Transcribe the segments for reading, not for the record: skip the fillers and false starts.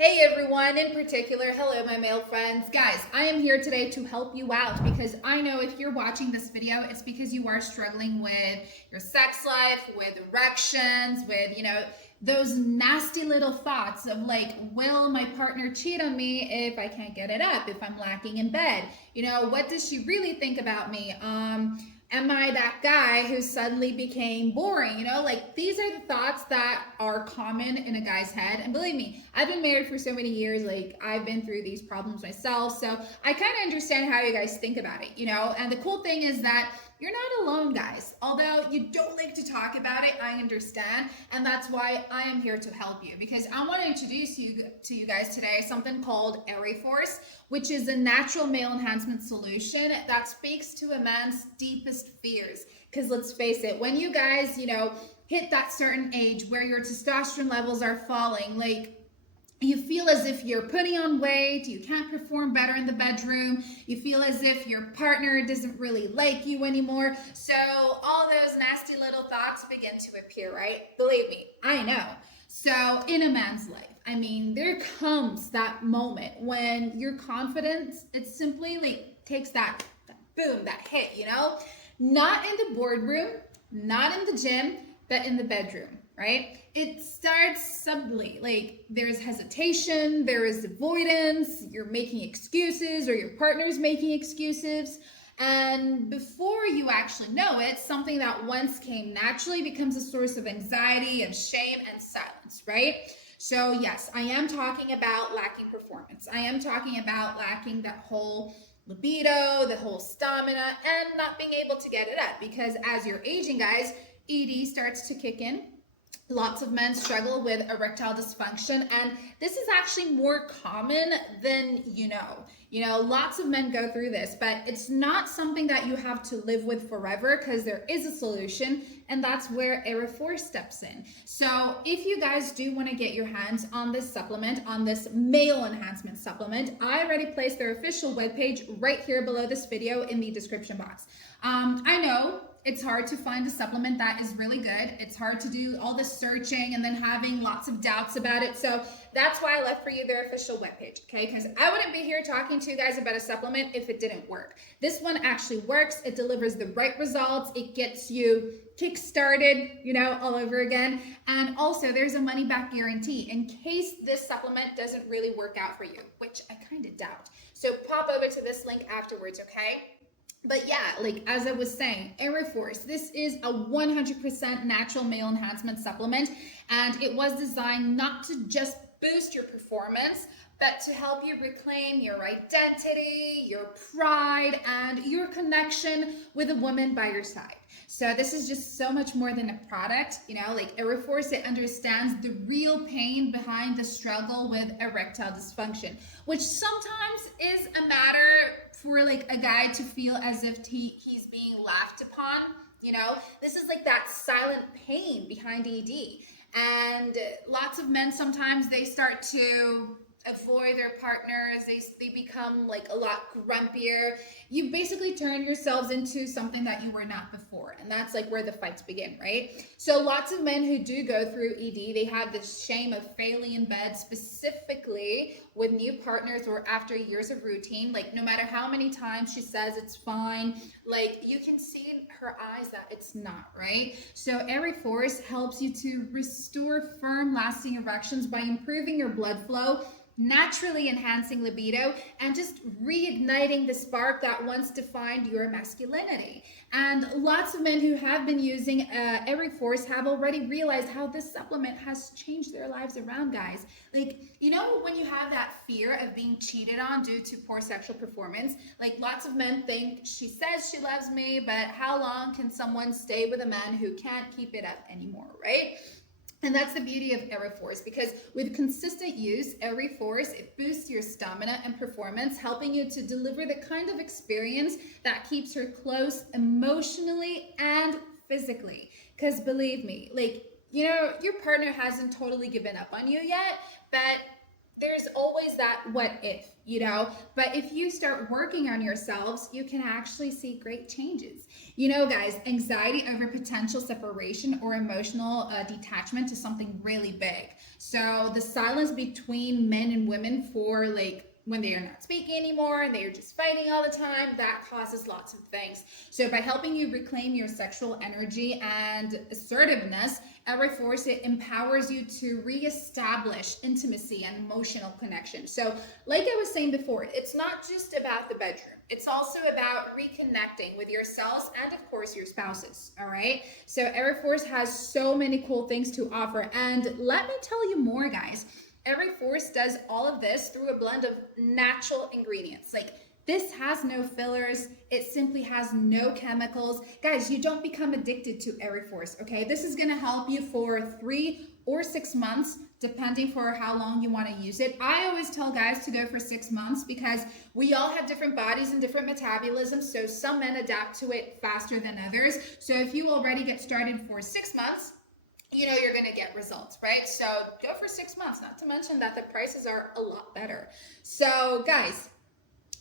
Hey everyone, in particular, hello my male friends. Guys, I am here today to help you out because I know if you're watching this video, it's because you are struggling with your sex life, with erections, with, those nasty little thoughts of like, will my partner cheat on me if I can't get it up, if I'm lacking in bed? What does she really think about me? Am I that guy who suddenly became boring? Like these are the thoughts that are common in a guy's head. And believe me, I've been married for so many years. Like I've been through these problems myself. So I kind of understand how you guys think about it, And the cool thing is that you're not alone, guys. Although you don't like to talk about it, I understand. And that's why I am here to help you because I want to introduce to you guys today something called Ereforce, which is a natural male enhancement solution that speaks to a man's deepest fears. Because let's face it, when you guys, hit that certain age where your testosterone levels are falling, like you feel as if you're putting on weight, you can't perform better in the bedroom, you feel as if your partner doesn't really like you anymore. So all those nasty little thoughts begin to appear, right? Believe me, I know. So in a man's life, there comes that moment when your confidence, it simply like takes that boom, that hit, Not in the boardroom, not in the gym, but in the bedroom, right? It starts subtly, like there's hesitation, there is avoidance, you're making excuses or your partner's making excuses. And before you actually know it, something that once came naturally becomes a source of anxiety, of shame, and silence, right? So yes, I am talking about lacking performance. I am talking about lacking that whole libido, the whole stamina, and not being able to get it up. Because as you're aging, guys, ED starts to kick in. Lots of men struggle with erectile dysfunction, and this is actually more common than you know. Lots of men go through this, but it's not something that you have to live with forever because there is a solution, and that's where Ereforce steps in. So if you guys do want to get your hands on this supplement, on this male enhancement supplement, I already placed their official webpage right here below this video in the description box. I know it's hard to find a supplement that is really good. It's hard to do all the searching and then having lots of doubts about it. So that's why I left for you their official webpage, okay? Because I wouldn't be here talking to you guys about a supplement if it didn't work. This one actually works. It delivers the right results. It gets you kick-started, all over again. And also there's a money-back guarantee in case this supplement doesn't really work out for you, which I kind of doubt. So pop over to this link afterwards, okay? But yeah, like as I was saying, Ereforce, this is a 100% natural male enhancement supplement, and it was designed not to just boost your performance, but to help you reclaim your identity, your pride, and your connection with a woman by your side. So this is just so much more than a product, like Ereforce, it understands the real pain behind the struggle with erectile dysfunction, which sometimes is a matter for like a guy to feel as if he's being laughed upon. This is like that silent pain behind ED. And lots of men, sometimes they start to avoid their partners. They become like a lot grumpier. You basically turn yourselves into something that you were not before, and that's like where the fights begin, right? So lots of men who do go through ED, they have this shame of failing in bed, specifically with new partners or after years of routine. Like no matter how many times she says it's fine, like you can see in her eyes that it's not, right? So Ereforce helps you to restore firm, lasting erections by improving your blood flow, naturally enhancing libido, and just reigniting the spark that once defined your masculinity. And lots of men who have been using Ereforce have already realized how this supplement has changed their lives around, guys. Like, when you have that fear of being cheated on due to poor sexual performance, like lots of men think, she says she loves me, but how long can someone stay with a man who can't keep it up anymore, right? And that's the beauty of Ereforce, because with consistent use, Ereforce, it boosts your stamina and performance, helping you to deliver the kind of experience that keeps her close emotionally and physically. Because believe me, like, your partner hasn't totally given up on you yet, but there's always that what if, you know, but if you start working on yourselves, you can actually see great changes. You know, guys, anxiety over potential separation or emotional detachment is something really big. So the silence between men and women for like when they are not speaking anymore and they are just fighting all the time, that causes lots of things. So by helping you reclaim your sexual energy and assertiveness, Ereforce, it empowers you to reestablish intimacy and emotional connection. So like I was saying before, it's not just about the bedroom. It's also about reconnecting with yourselves and of course your spouses, all right? So Ereforce has so many cool things to offer. And let me tell you more, guys. Ereforce does all of this through a blend of natural ingredients. Like this has no fillers. It simply has no chemicals. Guys, you don't become addicted to Ereforce, okay? This is gonna help you for 3 or 6 months, depending for how long you wanna use it. I always tell guys to go for 6 months because we all have different bodies and different metabolisms, so some men adapt to it faster than others. So if you already get started for 6 months, you know you're gonna get results, right? So go for 6 months, not to mention that the prices are a lot better. So guys,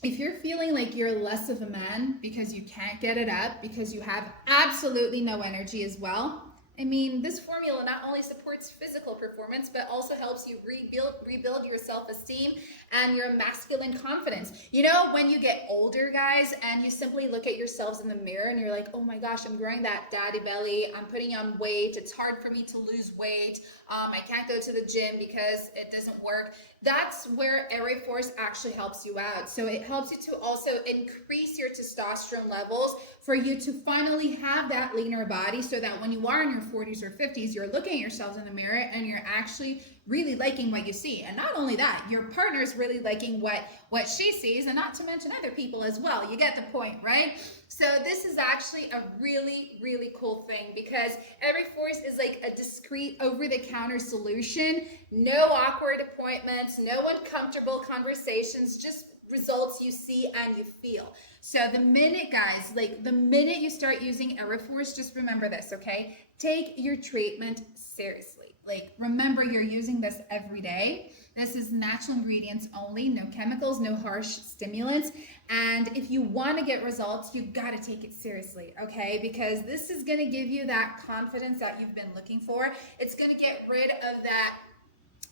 if you're feeling like you're less of a man because you can't get it up, because you have absolutely no energy as well, I mean, this formula not only supports physical performance, but also helps you rebuild your self-esteem and your masculine confidence. You know, when you get older, guys, and you simply look at yourselves in the mirror and you're like, oh my gosh, I'm growing that daddy belly. I'm putting on weight. It's hard for me to lose weight. I can't go to the gym because it doesn't work. That's where Ereforce actually helps you out. So it helps you to also increase your testosterone levels for you to finally have that leaner body so that when you are in your 40s or 50s, you're looking at yourselves in the mirror and you're actually really liking what you see. And not only that, your partner's really liking what she sees, and not to mention other people as well. You get the point, right? So this is actually a really, really cool thing because Ereforce is like a discreet over-the-counter solution. No awkward appointments, no uncomfortable conversations, just results you see and you feel. So the minute, guys, like the minute you start using Ereforce, just remember this, okay? Take your treatment seriously. Like, remember, you're using this every day. This is natural ingredients only, no chemicals, no harsh stimulants. And if you want to get results, you got to take it seriously, okay? Because this is going to give you that confidence that you've been looking for. It's going to get rid of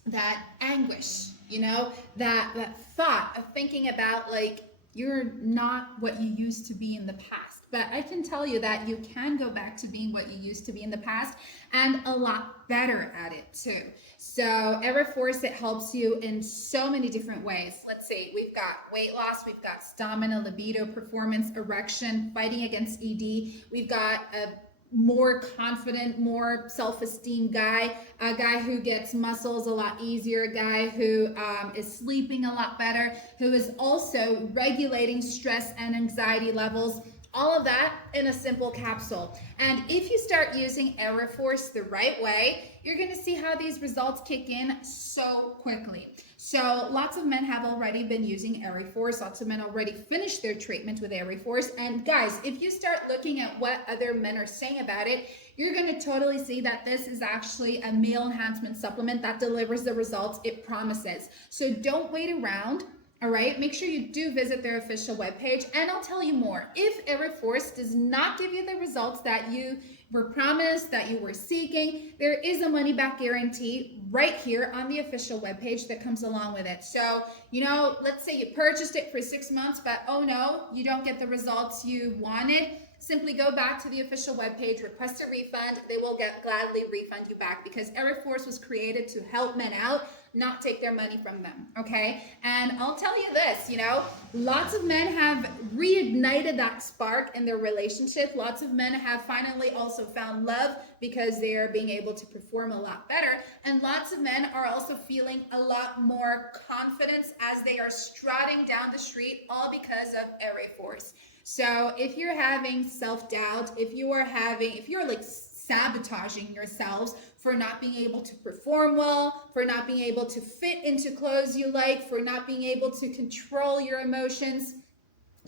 that anguish, you know, that thought of thinking about like you're not what you used to be in the past. But I can tell you that you can go back to being what you used to be in the past and a lot better at it too. So Ereforce, it helps you in so many different ways. Let's see, we've got weight loss, we've got stamina, libido, performance, erection, fighting against ED. We've got a more confident, more self-esteem guy, a guy who gets muscles a lot easier, a guy who is sleeping a lot better, who is also regulating stress and anxiety levels. All of that in a simple capsule. And if you start using Ereforce the right way, you're gonna see how these results kick in so quickly. So lots of men have already been using Ereforce. Lots of men already finished their treatment with Ereforce. And guys, if you start looking at what other men are saying about it, you're gonna totally see that this is actually a male enhancement supplement that delivers the results it promises. So don't wait around. All right, make sure you do visit their official webpage, and I'll tell you more. If Ereforce does not give you the results that you were promised, that you were seeking, there is a money-back guarantee right here on the official webpage that comes along with it. So, you know, let's say you purchased it for 6 months, but oh no, you don't get the results you wanted. Simply go back to the official webpage, request a refund. They will gladly refund you back because Ereforce was created to help men out, not take their money from them, okay? And I'll tell you this, you know, lots of men have reignited that spark in their relationship. Lots of men have finally also found love because they are being able to perform a lot better. And lots of men are also feeling a lot more confidence as they are strutting down the street, all because of Ereforce. So if you're having self-doubt, if you're like sabotaging yourselves for not being able to perform well, for not being able to fit into clothes you like, for not being able to control your emotions,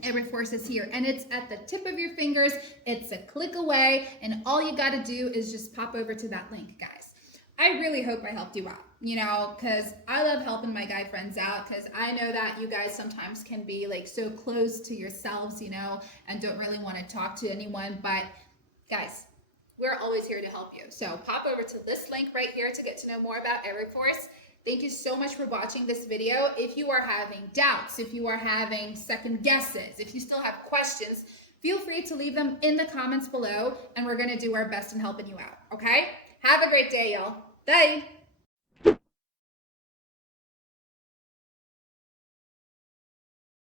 Ereforce is here, and it's at the tip of your fingers. It's a click away, and all you got to do is just pop over to that link, guys. I really hope I helped you out. because I love helping my guy friends out, because I know that you guys sometimes can be like so close to yourselves, and don't really want to talk to anyone. But guys, we're always here to help you. So pop over to this link right here to get to know more about Ereforce. Thank you so much for watching this video. If you are having doubts, if you are having second guesses, if you still have questions, feel free to leave them in the comments below, and we're going to do our best in helping you out, okay? Have a great day, y'all. Bye.